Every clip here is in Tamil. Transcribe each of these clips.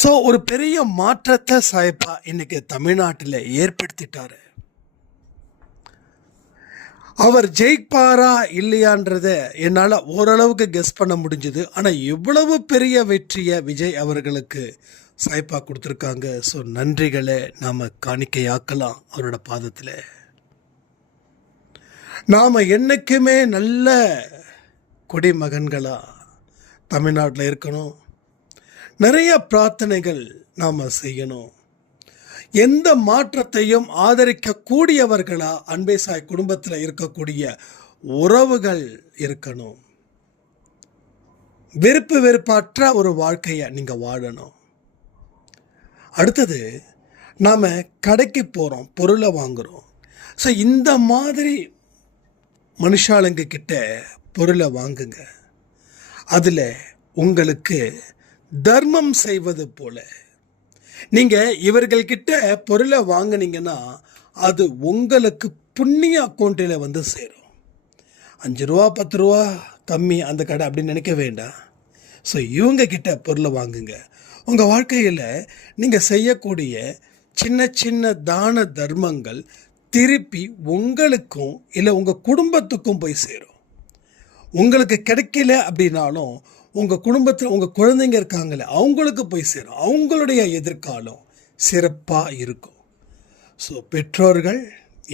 ஸோ ஒரு பெரிய மாற்றத்தை சாயப்பா இன்னைக்கு தமிழ்நாட்டில் ஏற்படுத்திட்டாரு. அவர் ஜெயிப்பாரா இல்லையான்றத என்னால் ஓரளவுக்கு கெஸ் பண்ண முடிஞ்சுது. ஆனால் இவ்வளவு பெரிய வெற்றியை விஜய் அவர்களுக்கு சாய்ப்பா கொடுத்துருக்காங்க. ஸோ நன்றிகளை நாம் காணிக்கையாக்கலாம் அவரோட பாதத்தில். நாம் என்றைக்குமே நல்ல குடிமகன்களாக தமிழ்நாட்டில் இருக்கணும். நிறைய பிரார்த்தனைகள் நாம் செய்யணும். எந்த மாற்றத்தையும் ஆதரிக்கக்கூடியவர்களா அன்பே சாய் குடும்பத்தில் இருக்கக்கூடிய உறவுகள் இருக்கணும். வெறுப்பு வெறுப்பற்ற ஒரு வாழ்க்கையை நீங்கள் வாழணும். அடுத்தது நாம் கடைக்கு போகிறோம், பொருளை வாங்குகிறோம். ஸோ இந்த மாதிரி மனுஷாளுங்க கிட்ட பொருளை வாங்குங்க. அதில் உங்களுக்கு தர்மம் செய்வது போல நீங்கள் இவர்கள்கிட்ட பொருளை வாங்கினீங்கன்னா அது உங்களுக்கு புண்ணிய அக்கௌண்ட்டில் வந்து சேரும். 5 ரூபா 10 ரூபா கம்மி அந்த கடை அப்படின்னு நினைக்க வேண்டாம். ஸோ இவங்கக்கிட்ட பொருளை வாங்குங்க. உங்கள் வாழ்க்கையில் நீங்கள் செய்யக்கூடிய சின்ன சின்ன தான தர்மங்கள் திருப்பி உங்களுக்கும் இல்லை உங்கள் குடும்பத்துக்கும் போய் சேரும். உங்களுக்கு கிடைக்கல அப்படின்னாலும் உங்கள் குடும்பத்தில் உங்கள் குழந்தைங்க இருக்காங்களே அவங்களுக்கு போய் சேரும். அவங்களுடைய எதிர்காலம் சிறப்பாக இருக்கும். ஸோ பெற்றோர்கள்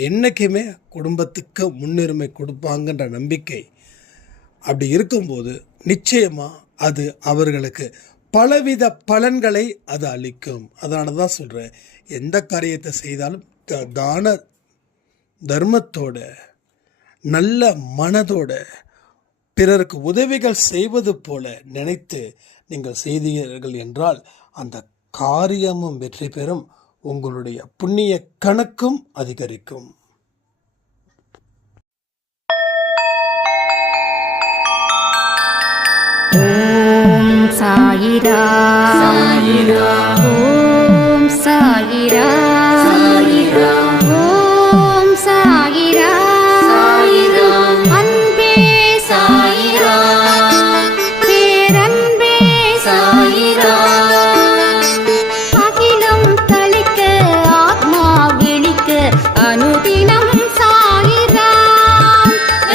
என்றைக்குமே குடும்பத்துக்கு முன்னுரிமை கொடுப்பாங்கன்ற நம்பிக்கை அப்படி இருக்கும்போது நிச்சயமாக அது அவர்களுக்கு பலவித பலன்களை அது அளிக்கும். அதனால தான் சொல்கிறேன், எந்த காரியத்தை செய்தாலும் தான தர்மத்தோட நல்ல மனதோட பிறருக்கு உதவிகள் செய்வது போல நினைத்து நீங்கள் செய்தீர்கள் என்றால் அந்த காரியமும் வெற்றி பெறும். உங்களுடைய புண்ணிய கணக்கும் அதிகரிக்கும். ஓம் சாயிரா சாயிரா, ஓம் சாயிரா சாயிரா, ஓம் சாயிரா சாயிரா, அன்பே சாயிரா, பேரன்பே சாயிரா, அகிலம் தளிக்க ஆத்மா விழிக்க அனுதினம் சாயிரா,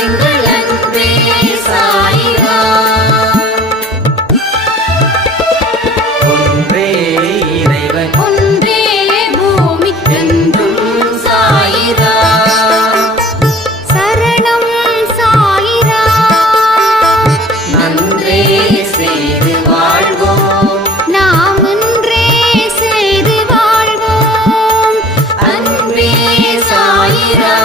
எங்கள் அன்பே சாயிரா. ஒன்றே இறைவன், ஒன்றே பூமிக்கென்றும் சாயிரா, சரணம் சாயிரா, நன்றே செய்து வாழ்வோம், நாம் ஒன்றே செய்து வாழ்வோம், அன்பே சாயிரா.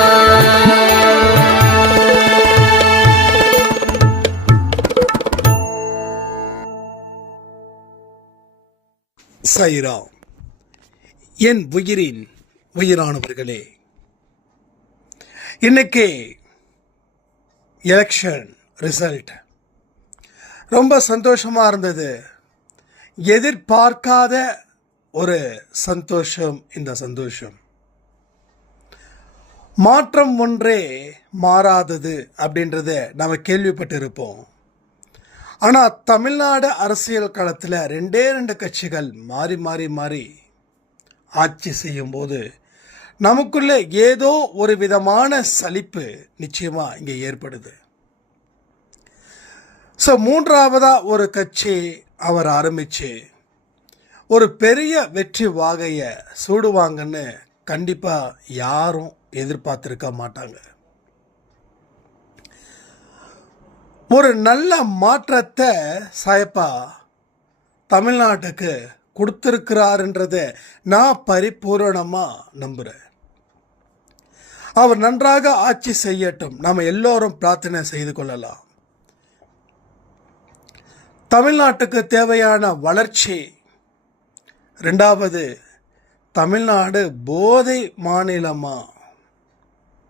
சாயிரா. என் உயிரின் உயிரானவர்களே, இன்னைக்கு எலெக்ஷன் ரிசல்ட் ரொம்ப சந்தோஷமாக இருந்தது. எதிர்பார்க்காத ஒரு சந்தோஷம். இந்த சந்தோஷம் மாற்றம் ஒன்றே மாறாதது அப்படின்றத நாம் கேள்விப்பட்டிருப்போம். ஆனால் தமிழ்நாடு அரசியல் களத்தில் 2 கட்சிகள் மாறி மாறி மாறி ஆட்சி செய்யும்போது நமக்குள்ளே ஏதோ ஒரு விதமான சலிப்பு நிச்சயமாக இங்கே ஏற்படுது. ஸோ 3ஆவதாக ஒரு கட்சி அவர் ஆரம்பித்து ஒரு பெரிய வெற்றி வாகையை சூடுவாங்கன்னு கண்டிப்பாக யாரும் எதிர்பார்த்துருக்க மாட்டாங்க. ஒரு நல்ல மாற்றத்தை சாயப்பா தமிழ்நாட்டுக்கு கொடுத்துருக்கிறாருன்றதை நான் பரிபூரணமாக நம்புகிறேன். அவர் நன்றாக ஆட்சி செய்யட்டும், நாம் எல்லோரும் பிரார்த்தனை செய்து கொள்ளலாம். தமிழ்நாட்டுக்கு தேவையான வளர்ச்சி. 2வது, தமிழ்நாடு போதை மாநிலமாக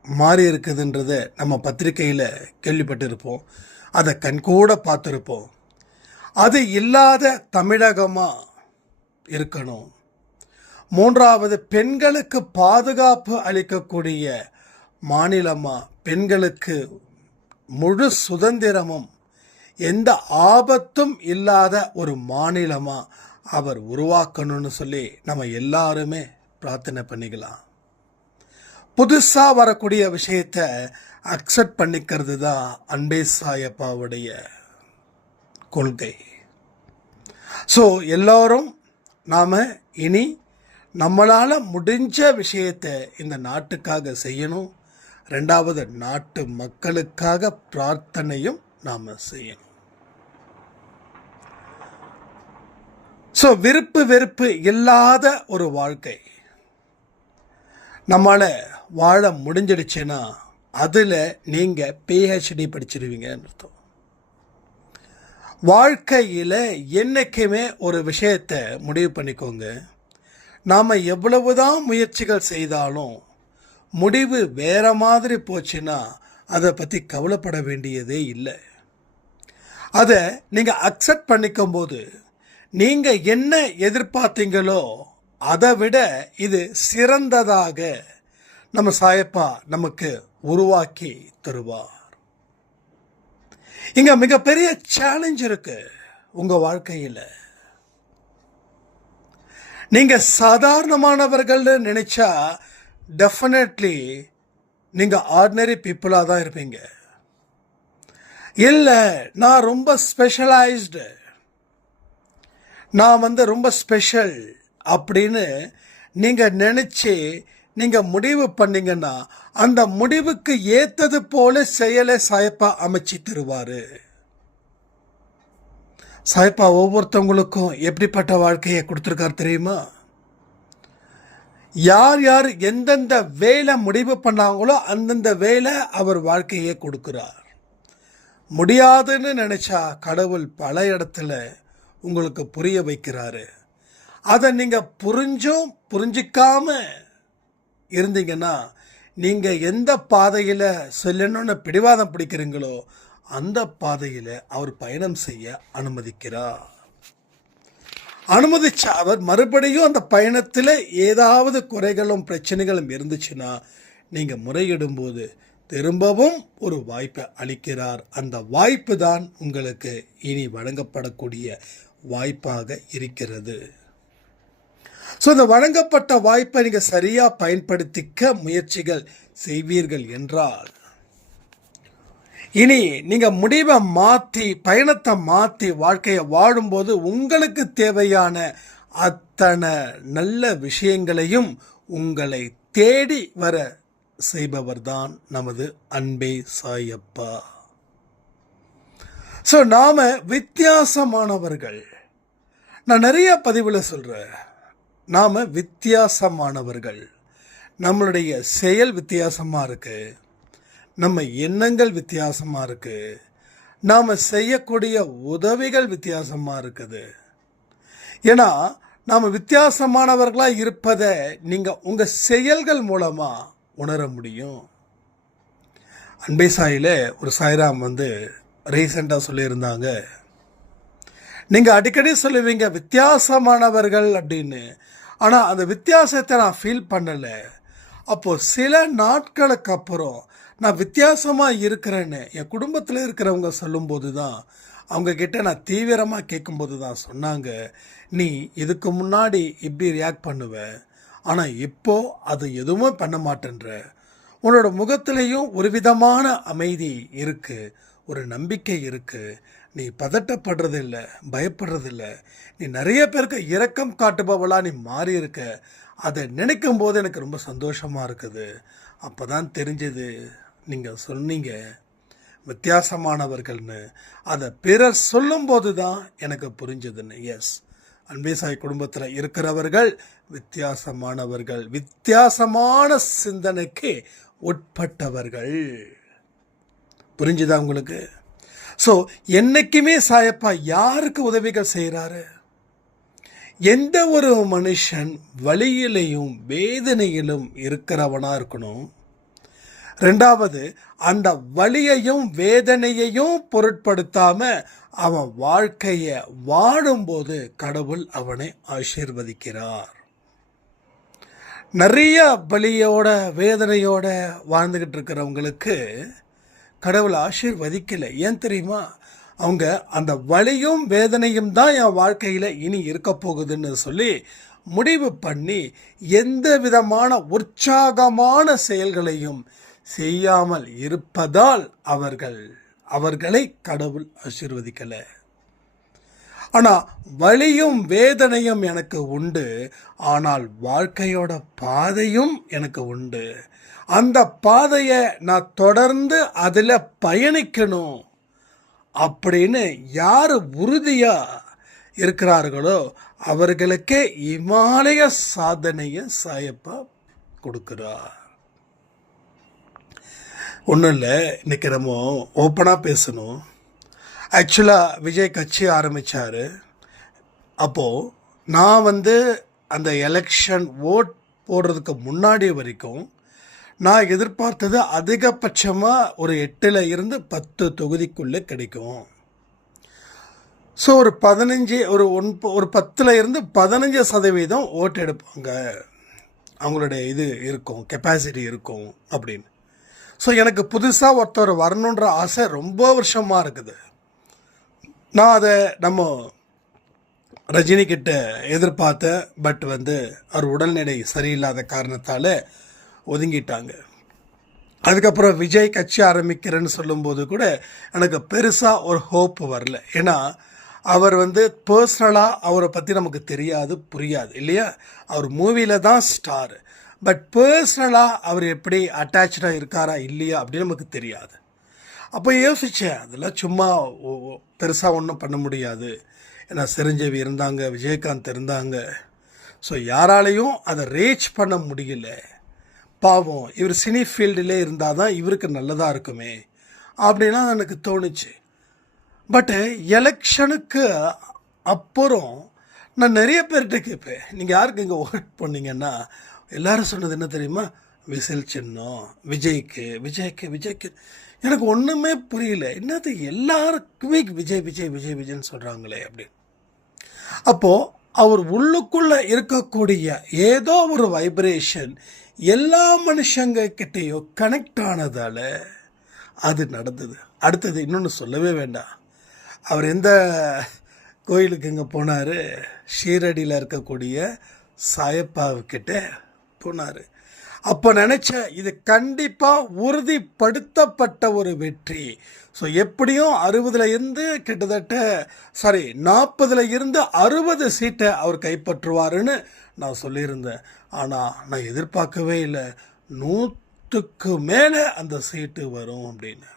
மாறி இருக்குதுன்றதை நம்ம பத்திரிகையில் கேள்விப்பட்டிருப்போம், அதை கண்கூட பார்த்துருப்போம். அது இல்லாத தமிழகமாக இருக்கணும். 3வது, பெண்களுக்கு பாதுகாப்பு அளிக்கக்கூடிய மாநிலமாக, பெண்களுக்கு முழு சுதந்திரமும் எந்த ஆபத்தும் இல்லாத ஒரு மாநிலமாக அவர் உருவாக்கணும்னு சொல்லி நம்ம எல்லாருமே பிரார்த்தனை பண்ணிக்கலாம். புதுசாக வரக்கூடிய விஷயத்தை அக்செப்ட் பண்ணிக்கிறது தான் அன்பே சாயப்பாவுடைய கொள்கை. ஸோ எல்லோரும் நாம் இனி நம்மளால் முடிஞ்ச விஷயத்தை இந்த நாட்டுக்காக செய்யணும். ரெண்டாவது, நாட்டு மக்களுக்காக பிரார்த்தனையும் நாம் செய்யணும். ஸோ விருப்பு வெறுப்பு இல்லாத ஒரு வாழ்க்கை நம்மளால் வாழ முடிஞ்சிடுச்சுன்னா அதில் நீங்கள் PhD படிச்சிருவீங்கன்னு அர்த்தம். வாழ்க்கையில் என்றைக்குமே ஒரு விஷயத்தை முடிவு பண்ணிக்கோங்க. நாம் எவ்வளவுதான் முயற்சிகள் செய்தாலும் முடிவு வேறு மாதிரி போச்சுன்னா அதை பற்றி கவலைப்பட வேண்டியதே இல்லை. அதை நீங்கள் அக்செப்ட் பண்ணிக்கும் போது நீங்கள் என்ன எதிர்பார்த்தீங்களோ அதை விட இது சிறந்ததாக நம்ம சாயப்பா நமக்கு உருவாக்கி தருவார். இங்க மிகப்பெரிய சேலஞ்ச் இருக்கு உங்க வாழ்க்கையில். நீங்க சாதாரணமானவர்கள் நினைச்சா டெஃபினெட்லி நீங்க ஆர்டினரி பீப்புளாக தான் இருப்பீங்க. இல்லை, நான் ரொம்ப ஸ்பெஷலைஸ்டு, நான் ரொம்ப ஸ்பெஷல் அப்படின்னு நீங்கள் நினச்சி நீங்கள் முடிவு பண்ணீங்கன்னா அந்த முடிவுக்கு ஏற்றது போல செயலை சாயப்பா அமைச்சு தருவார். சாயப்பா ஒவ்வொருத்தவங்களுக்கும் எப்படிப்பட்ட வாழ்க்கையை கொடுத்துருக்காரு தெரியுமா? யார் யார் எந்தெந்த வேலை முடிவு பண்ணாங்களோ அந்தந்த வேலை அவர் வாழ்க்கையை கொடுக்குறார். முடியாதுன்னு நினச்சா கடவுள் பல இடத்துல உங்களுக்கு புரிய வைக்கிறாரு. அதை நீங்கள் புரிஞ்சிக்காம இருந்தீங்கன்னா நீங்கள் எந்த பாதையில் செல்லணும்னு பிடிவாதம் பிடிக்கிறீங்களோ அந்த பாதையில் அவர் பயணம் செய்ய அனுமதிக்கிறார். அனுமதிச்ச அவர் மறுபடியும் அந்த பயணத்தில் ஏதாவது குறைகளும் பிரச்சனைகளும் இருந்துச்சுன்னா நீங்கள் முறையிடும்போது திரும்பவும் ஒரு வாய்ப்பை அளிக்கிறார். அந்த வாய்ப்பு தான் உங்களுக்கு இனி வழங்கப்படக்கூடிய வாய்ப்பாக இருக்கிறது. ஸோ இந்த வழங்கப்பட்ட வாய்ப்பை நீங்கள் சரியாக பயன்படுத்திக்க முயற்சிகள் செய்வீர்கள் என்றால் இனி நீங்கள் முடிவை மாற்றி பயணத்தை மாற்றி வாழ்க்கையை வாழும்போது உங்களுக்கு தேவையான அத்தனை நல்ல விஷயங்களையும் உங்களை தேடி வர செய்பவர்தான் நமது அன்பே சாயப்பா. ஸோ நாம் வித்தியாசமானவர்கள். நான் நிறைய பதிவில் சொல்கிறேன், நாம் வித்தியாசமானவர்கள். நம்மளுடைய செயல் வித்தியாசமாக இருக்குது, நம்ம எண்ணங்கள் வித்தியாசமாக இருக்குது, நாம் செய்யக்கூடிய உதவிகள் வித்தியாசமாக இருக்குது. ஏன்னா நாம் வித்தியாசமானவர்களாக இருப்பதை நீங்கள் உங்கள் செயல்கள் மூலமாக உணர முடியும். அன்பே சாயில ஒரு சாய்ராம் ரீசெண்டாக சொல்லியிருந்தாங்க, நீங்கள் அடிக்கடி சொல்லுவீங்க வித்தியாசமானவர்கள் அப்படின்னு, ஆனால் அந்த வித்தியாசத்தை நான் ஃபீல் பண்ணலை. அப்போது சில நாட்களுக்கு அப்புறம் நான் வித்தியாசமாக இருக்கிறேன்னு என் குடும்பத்தில் இருக்கிறவங்க சொல்லும்போது தான், அவங்கக்கிட்ட நான் தீவிரமாக கேட்கும்போது தான் சொன்னாங்க, நீ இதுக்கு முன்னாடி இப்படி ரியாக்ட் பண்ணுவ, ஆனால் இப்போது அது எதுவுமே பண்ண மாட்டேன்ற. உன்னோட முகத்திலையும் ஒரு விதமான அமைதி இருக்குது, ஒரு நம்பிக்கை இருக்குது. நீ பதட்டப்படுறதில்ல, பயப்படுறதில்ல. நீ நிறைய பேருக்கு இரக்கம் காட்டுபவளாக நீ மாறி இருக்க. அதை நினைக்கும் போது எனக்கு ரொம்ப சந்தோஷமாக இருக்குது. அப்போ தான் தெரிஞ்சது நீங்கள் சொன்னீங்க வித்தியாசமானவர்கள்னு. அதை பிறர் சொல்லும்போது தான் எனக்கு புரிஞ்சதுன்னு. எஸ், அன்பே சாய் குடும்பத்தில் இருக்கிறவர்கள் வித்தியாசமானவர்கள், வித்தியாசமான சிந்தனைக்கு உட்பட்டவர்கள். புரிஞ்சுதா உங்களுக்கு? ஸோ என்றைக்குமே சாயப்பா யாருக்கு உதவிகள் செய்கிறாரு? எந்த ஒரு மனுஷன் வலியிலையும் வேதனையிலும் இருக்கிறவனாக இருக்கணும். ரெண்டாவது, அந்த வலியையும் வேதனையையும் பொருட்படுத்தாமல் அவன் வாழ்க்கையை வாழும்போது கடவுள் அவனை ஆசீர்வதிக்கிறார். நிறைய வலியோட வேதனையோட வாழ்ந்துக்கிட்டு இருக்கிறவங்களுக்கு கடவுள் ஆசீர்வதிக்கலை. ஏன் தெரியுமா? அவங்க அந்த வலியும் வேதனையும் தான் என் வாழ்க்கையில் இனி இருக்க போகுதுன்னு சொல்லி முடிவு பண்ணி எந்த விதமான உற்சாகமான செயல்களையும் செய்யாமல் இருப்பதால் அவர்களை கடவுள் ஆசீர்வதிக்கலை. ஆனால் வலியும் வேதனையும் எனக்கு உண்டு, ஆனால் வாழ்க்கையோட பாதையும் எனக்கு உண்டு. அந்த பாதையை நான் தொடர்ந்து அதில் பயணிக்கணும் அப்படின்னு யார் உறுதியாக இருக்கிறார்களோ அவர்களுக்கே இமாலய சாதனையை சாயப்பா கொடுக்குறார். ஒன்றும் இல்லை, இன்றைக்கி நம்ம ஓப்பனாக பேசணும். ஆக்சுவலாக விஜய் கட்சி ஆரம்பித்தார். அப்போது நான் அந்த எலெக்ஷன் ஓட் போடுறதுக்கு முன்னாடி வரைக்கும் நான் எதிர்பார்த்தது அதிகபட்சமாக ஒரு 8 இருந்து 10 தொகுதிக்குள்ளே கிடைக்கும். ஸோ ஒரு 10 இருந்து 15% ஓட்டு எடுப்பாங்க, அவங்களுடைய இது இருக்கும், கெப்பாசிட்டி இருக்கும் அப்படின்னு. ஸோ எனக்கு புதுசாக ஒருத்தர் வரணுன்ற ஆசை ரொம்ப வருஷமாக இருக்குது. நான் அதை நம்ம ரஜினிகிட்ட எதிர்பார்த்தேன். பட் அவர் உடல்நிலை சரியில்லாத காரணத்தால் ஒதுங்கிட்டாங்க. அதுக்கப்புறம் விஜய் கட்சி ஆரம்பிக்கிறேன்னு சொல்லும்போது கூட எனக்கு பெருசாக ஒரு ஹோப் வரல. ஏன்னா அவர் பர்சனலாக அவரை பற்றி நமக்கு தெரியாது, புரியாது இல்லையா. அவர் மூவியில் தான் ஸ்டார். பட் பர்சனலாக அவர் எப்படி அட்டாச்சாக இருக்காரா இல்லையா அப்படின்னு நமக்கு தெரியாது. அப்போ யோசித்தேன், அதெல்லாம் சும்மா பெருசாக ஒன்றும் பண்ண முடியாது. ஏன்னா சிரஞ்சீவி இருந்தாங்க, விஜயகாந்த் இருந்தாங்க. ஸோ யாராலையும் அதை ரீச் பண்ண முடியல. பாவம், இவர் சினி ஃபீல்டிலே இருந்தால் தான் இவருக்கு நல்லதாக இருக்குமே அப்படின்னா எனக்கு தோணுச்சு. பட்டு எலெக்ஷனுக்கு அப்புறம் நான் நிறைய பேர்கிட்ட கேட்பேன், நீங்கள் யாருக்கு இங்கே ஓட் பண்ணீங்கன்னா எல்லோரும் சொன்னது என்ன தெரியுமா, விசில் சின்னம் விஜய்க்கு. எனக்கு ஒன்றுமே புரியல, என்னது எல்லாருக்குமே விஜய்ன்னு சொல்கிறாங்களே அப்படின்னு. அப்போது அவர் உள்ளுக்குள்ளே இருக்கக்கூடிய ஏதோ ஒரு வைப்ரேஷன் எல்லா மனுஷங்க கிட்டேயோ கனெக்ட் ஆனதால் அது நடந்தது. அடுத்தது இன்னொன்று சொல்லவே வேண்டாம், அவர் எந்த கோயிலுக்கு இங்கே போனார், ஷீரடியில் இருக்கக்கூடிய சாயப்பாவுக்கிட்ட போனார். அப்போ நினச்சேன், இது கண்டிப்பாக உறுதிப்படுத்தப்பட்ட ஒரு வெற்றி. ஸோ எப்படியும் 40 இருந்து 60 சீட்டை அவர் கைப்பற்றுவாருன்னு நான் சொல்லியிருந்தேன். ஆனால் நான் எதிர்பார்க்கவே இல்லை 100க்கு மேலே அந்த சீட்டு வரும் அப்படின்னு.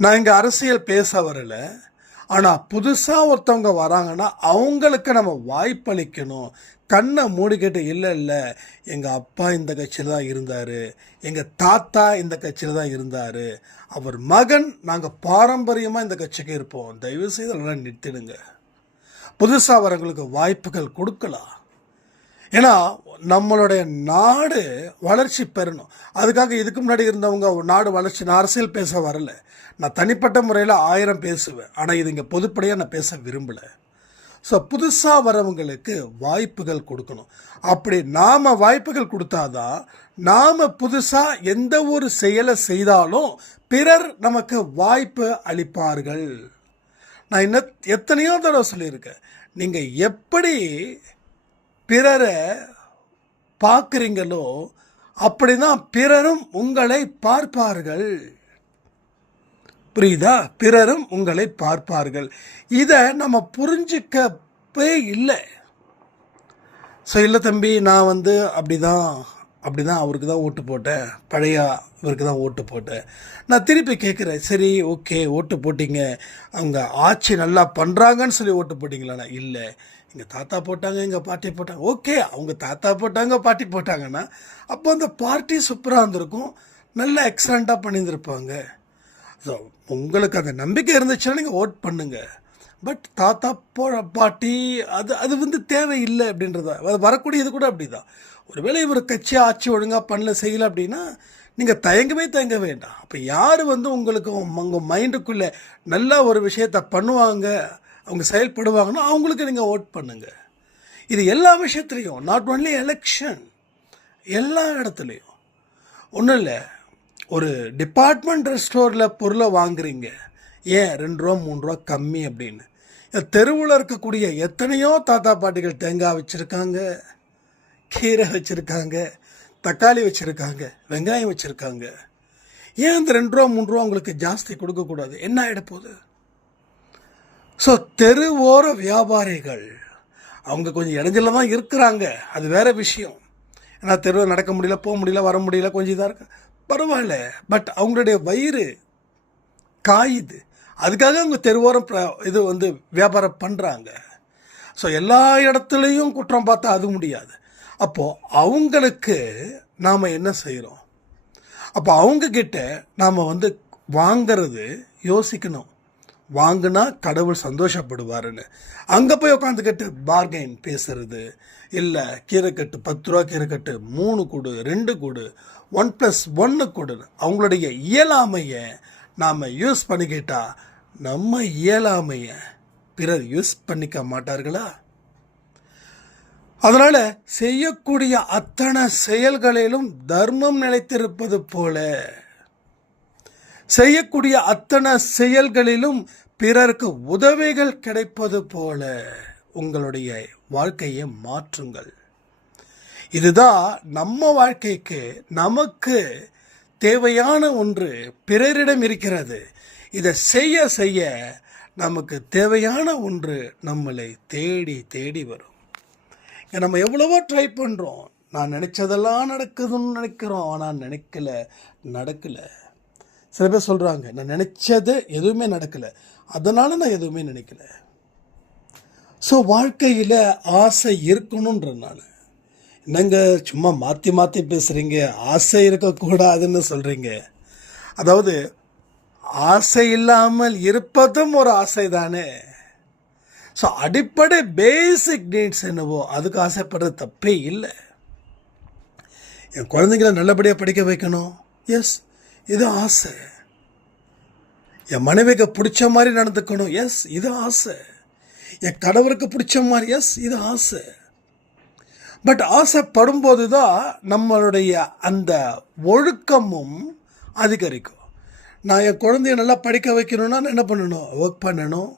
நான் இங்கே அரசியல் பேச வரலை, ஆனால் புதுசாக ஒருத்தவங்க வராங்கன்னா அவங்களுக்கு நம்ம வாய்ப்பளிக்கணும். கண்ணை மூடிக்கிட்டு இல்லை எங்கள் அப்பா இந்த கட்சியில் தான் இருந்தார், எங்கள் தாத்தா இந்த கட்சியில் தான் இருந்தார், அவர் மகன், நாங்கள் பாரம்பரியமாக இந்த கட்சிக்கு இருப்போம், தயவுசெய்து அதெல்லாம் நிறுத்திடுங்க. புதுசாக வரவங்களுக்கு வாய்ப்புகள் கொடுக்கலாம். ஏன்னா நம்மளுடைய நாடு வளர்ச்சி பெறணும். அதுக்காக இதுக்கு முன்னாடி இருந்தவங்க நாடு வளர்ச்சி, நான் அரசியல் பேச வரலை, நான் தனிப்பட்ட முறையில் 1000 பேசுவேன். ஆனால் இது இங்கே பொதுப்படையாக நான் பேச விரும்பலை. ஸோ புதுசாக வரவங்களுக்கு வாய்ப்புகள் கொடுக்கணும். அப்படி நாம் வாய்ப்புகள் கொடுத்தாதான் நாம் புதுசாக எந்த ஒரு செயலை செய்தாலும் பிறர் நமக்கு வாய்ப்பு அளிப்பார்கள். நான் எத்தனையோ தடவை சொல்லியிருக்கேன், நீங்கள் எப்படி பிறரை பார்க்குறீங்களோ அப்படி தான் பிறரும் உங்களை பார்ப்பார்கள். புரியுதா? பிறரும் உங்களை பார்ப்பார்கள். இதை நம்ம புரிஞ்சிக்கவே இல்லை. ஸோ இல்லை தம்பி, நான் அப்படி தான் அவருக்கு தான் ஓட்டு போட்டேன், பழைய இவருக்கு தான் ஓட்டு போட்டேன். நான் திருப்பி கேட்குறேன், சரி ஓகே ஓட்டு போட்டிங்க, அவங்க ஆட்சி நல்லா பண்ணுறாங்கன்னு சொல்லி ஓட்டு போட்டிங்களாண்ணா? இல்லை, எங்கள் தாத்தா போட்டாங்க, எங்கள் பாட்டி போட்டாங்க. ஓகே, அவங்க தாத்தா போட்டாங்க, பாட்டி போட்டாங்கன்னா அப்போ அந்த பார்ட்டி சூப்பராக இருந்திருக்கும், நல்லா எக்ஸலண்ட்டாக பண்ணியிருந்திருப்பாங்க. ஸோ உங்களுக்கு அந்த நம்பிக்கை இருந்துச்சுன்னா நீங்கள் ஓட் பண்ணுங்க. பட் தாத்தா பாட்டி அது தேவையில்லை அப்படின்றத, அது வரக்கூடியது கூட அப்படி தான். ஒருவேளை இவர் கட்சி ஆட்சி ஒழுங்காக பண்ணல செய்யலை அப்படின்னா நீங்கள் தயங்க வேண்டாம். அப்போ யார் உங்களுக்கு உங்கள் மைண்டுக்குள்ளே நல்ல ஒரு விஷயத்தை பண்ணுவாங்க, அவங்க செயல்படுவாங்கன்னா அவங்களுக்கு நீங்கள் ஓட் பண்ணுங்கள். இது எல்லா விஷயத்துலேயும், நாட் ஒன்லி எலெக்ஷன், எல்லா இடத்துலையும். ஒன்றும் இல்லை, ஒரு டிபார்ட்மெண்ட் ஸ்டோரில் பொருளை வாங்குறீங்க, ஏன் 2 ரூபா 3 ரூபா கம்மி அப்படின்னு. தெருவில் இருக்கக்கூடிய எத்தனையோ தாத்தா பாட்டிகள் தேங்காய் வச்சுருக்காங்க, கீரை வச்சுருக்காங்க, தக்காளி வச்சுருக்காங்க, வெங்காயம் வச்சுருக்காங்க. ஏன் அந்த 2 ரூபா 3 ரூபா உங்களுக்கு ஜாஸ்தி கொடுக்கக்கூடாது? என்ன ஆகிடப்போகுது? ஸோ தெருவோர வியாபாரிகள் அவங்க கொஞ்சம் இடைஞ்சல தான் இருக்கிறாங்க, அது வேறு விஷயம். ஏன்னா தெருவில் நடக்க முடியல, போக முடியல, வர முடியல, கொஞ்சம் இதாக இருக்கு, பரவாயில்ல. பட் அவங்களுடைய வயிறு காயுது, அதுக்காக அவங்க தெருவோரம் இது வியாபாரம் பண்ணுறாங்க. ஸோ எல்லா இடத்துலையும் குற்றம் பார்த்தா அது முடியாது. அப்போது அவங்களுக்கு நாம் என்ன செய்கிறோம்? அப்போ அவங்கக்கிட்ட நாம் வாங்கிறது யோசிக்கணும். வாங்கினா கடவுள் சந்தோஷப்படுவாருன்னு அங்கே போய் உட்காந்துக்கிட்டு பார்கெயின் பேசுறது, இல்லை கீரைக்கட்டு 10 ரூபா கீரைக்கட்டு 3 கொடு 2 கொடு 1+1 கொடு. அவங்களுடைய இயலாமையை நாம் யூஸ் பண்ணிக்கிட்டா நம்ம இயலாமையை பிறர் யூஸ் பண்ணிக்க மாட்டார்களா? அதனால் செய்யக்கூடிய அத்தனை செயல்களிலும் தர்மம் நிலைத்திருப்பது போல, செய்யக்கூடிய அத்தனை செயல்களிலும் பிறருக்கு உதவிகள் கிடைப்பது போல உங்களுடைய வாழ்க்கையை மாற்றுங்கள். இதுதான் நம்ம வாழ்க்கைக்கு நமக்கு தேவையான ஒன்று பிறரிடம் இருக்கிறது. இதை செய்ய செய்ய நமக்கு தேவையான ஒன்று நம்மளை தேடி தேடி வரும். நம்ம எவ்வளவோ ட்ரை பண்ணுறோம், நான் நினச்சதெல்லாம் நடக்குதுன்னு நினைக்கிறோம், ஆனால் நடக்கலை. சில பேர் சொல்கிறாங்க, நான் நினச்சது எதுவுமே நடக்கலை, அதனால் நான் எதுவுமே நினைக்கல. ஸோ வாழ்க்கையில் ஆசை இருக்கணுன்ற நான் என்னங்க சும்மா மாற்றி மாற்றி பேசுகிறீங்க, ஆசை இருக்கக்கூடாதுன்னு சொல்கிறீங்க. அதாவது ஆசை இல்லாமல் இருப்பதும் ஒரு ஆசை தானே. ஸோ அடிப்படை பேசிக் நீட்ஸ் என்னவோ அதுக்கு ஆசைப்படுறது தப்பே இல்லை. என் குழந்தைங்கள நல்லபடியாக படிக்க வைக்கணும், எஸ் இது ஆசை. என் மனைவிக்கு பிடிச்ச மாதிரி நடந்துக்கணும், எஸ் இது ஆசை. என் கணவருக்கு பிடிச்ச மாதிரி, எஸ் இது ஆசை. பட் ஆசைப்படும்போது தான் நம்மளுடைய அந்த ஒழுக்கமும் அதிகரிக்கும். நான் என் குழந்தைய நல்லா படிக்க வைக்கணும்னா நான் என்ன பண்ணணும்? ஒர்க் பண்ணணும்,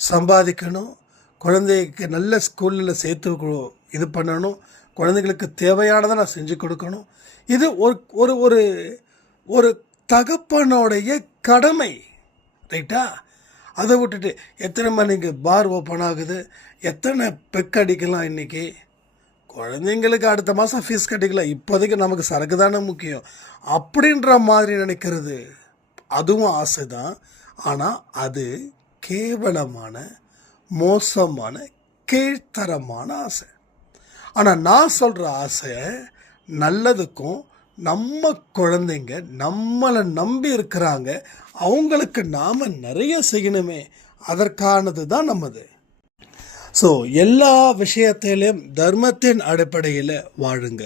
சம்பாதிக்கணும், குழந்தைக்கு நல்ல ஸ்கூலில் சேர்த்து இது பண்ணணும், குழந்தைங்களுக்கு தேவையானதை நான் செஞ்சு கொடுக்கணும். இது ஒரு ஒரு ஒரு தகப்பனுடைய கடமை, ரைட்டா? அதை விட்டுட்டு எத்தனை மணிக்கு பார் ஓப்பன் ஆகுது, எத்தனை பெக் அடிக்கலாம் இன்றைக்கி, குழந்தைங்களுக்கு அடுத்த மாதம் ஃபீஸ் கட்டிக்கலாம், இப்போதைக்கு நமக்கு சரக்கு தானே முக்கியம் அப்படின்ற மாதிரி நினைக்கிறது அதுவும் ஆசை தான். ஆனால் அது கேவலமான மோசமான கீழ்த்தரமான ஆசை. ஆனால் நான் சொல்கிற ஆசை நல்லதுக்கும், நம்ம குழந்தைங்க நம்மளை நம்பி இருக்கிறாங்க, அவங்களுக்கு நாம் நிறைய செய்யணுமே, அதற்கானது தான் நம்மது. ஸோ எல்லா விஷயத்திலையும் தர்மத்தின் அடிப்படையில் வாழுங்க,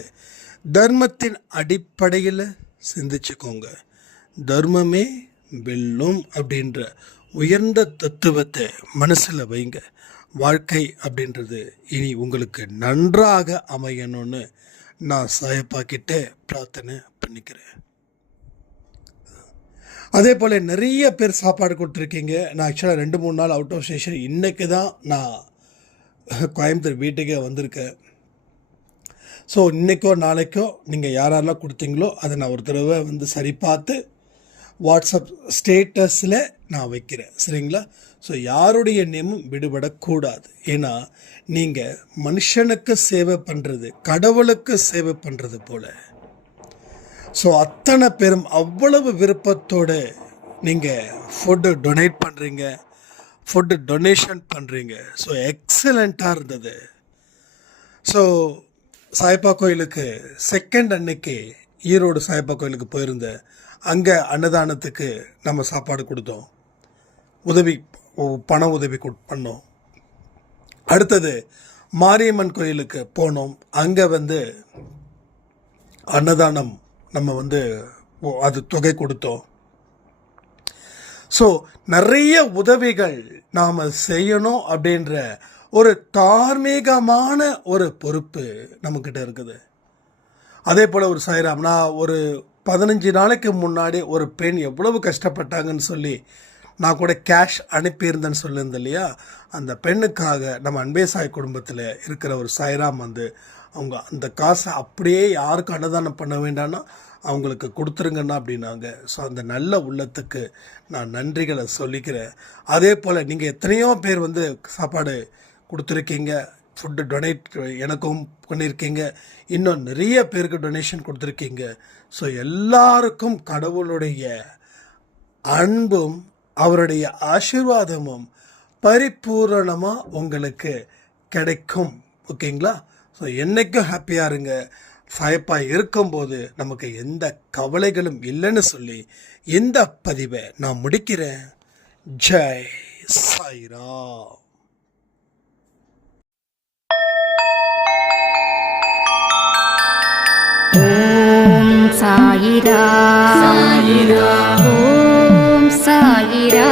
தர்மத்தின் அடிப்படையில் சிந்திச்சுக்கோங்க. தர்மமே வெல்லும் அப்படின்ற உயர்ந்த தத்துவத்தை மனசில் வைங்க. வாழ்க்கை அப்படின்றது இனி உங்களுக்கு நன்றாக அமையணும்னு நான் சாயப்பாக்கிட்ட பிரார்த்தனை பண்ணிக்கிறேன். அதே போல் நிறைய பேர் சாப்பாடு கொடுத்துருக்கீங்க. நான் ஆக்சுவலாக 2-3 நாள் அவுட் ஆஃப் ஸ்டேஷன், இன்றைக்கி தான் நான் கோயம்புத்தூர் வீட்டுக்கே வந்திருக்கேன். ஸோ இன்றைக்கோ நாளைக்கோ நீங்கள் யாரெல்லாம் கொடுத்தீங்களோ அதை நான் ஒரு தடவை சரி பார்த்து வாட்ஸ்அப் ஸ்டேட்டஸில் நான் வைக்கிறேன், சரிங்களா? ஸோ யாருடைய நேமும் விடுபடக்கூடாது. ஏன்னா நீங்கள் மனுஷனுக்கு சேவை பண்ணுறது கடவுளுக்கு சேவை பண்ணுறது போல். ஸோ அத்தனை பேரும் அவ்வளவு விருப்பத்தோடு நீங்கள் ஃபுட்டு டொனேட் பண்ணுறீங்க, ஃபுட்டு டொனேஷன் பண்ணுறீங்க. ஸோ எக்ஸலண்ட்டாக இருந்தது. ஸோ சாய்பா கோயிலுக்கு செகண்ட் அன்னைக்கு ஈரோடு சாய்பா கோயிலுக்கு போயிருந்தேன். அங்கே அன்னதானத்துக்கு நம்ம சாப்பாடு கொடுத்தோம், பண உதவி பண்ணோம். அடுத்தது மாரியம்மன் கோயிலுக்கு போனோம், அங்கே அன்னதானம் நம்ம அது தொகை கொடுத்தோம். ஸோ நிறைய உதவிகள் நாம் செய்யணும் அப்படின்ற ஒரு தார்மீகமான ஒரு பொறுப்பு நம்மக்கிட்ட இருக்குது. அதே போல் ஒரு சாய்ராம், நான் ஒரு 15 நாளைக்கு முன்னாடி ஒரு பெண் எவ்வளவு கஷ்டப்பட்டாங்கன்னு சொல்லி நான் கூட கேஷ் அனுப்பியிருந்தேன்னு சொல்லியிருந்தேன் இல்லையா, அந்த பெண்ணுக்காக நம்ம அன்பே சாய் குடும்பத்தில் இருக்கிற ஒரு சாய்ராம் வந்து அவங்க அந்த காசை அப்படியே யாருக்கும் அன்னதானம் பண்ண வேண்டாம்னா அவங்களுக்கு கொடுத்துருங்கண்ணா அப்படின்னாங்க. ஸோ அந்த நல்ல உள்ளத்துக்கு நான் நன்றிகளை சொல்லிக்கிறேன். அதே போல் நீங்கள் எத்தனையோ பேர் வந்து சாப்பாடு கொடுத்துருக்கீங்க, ஃபுட்டு டொனேட் எனக்கும் பண்ணியிருக்கீங்க, இன்னும் நிறைய பேருக்கு டொனேஷன் கொடுத்துருக்கீங்க. ஸோ எல்லாருக்கும் கடவுளுடைய அன்பும் அவருடைய ஆசீர்வாதமும் பரிபூரணமாக உங்களுக்கு கிடைக்கும். ஓகேங்களா? ஸோ என்றைக்கும் ஹாப்பியாக இருங்க. சாயப்பாக இருக்கும்போது நமக்கு எந்த கவலைகளும் இல்லைன்னு சொல்லி இந்த பதிவை நான் முடிக்கிறேன். ஜெய் சாய்ராம். ஓம் சாயிரா சாயிரா ஓம் சாயிரா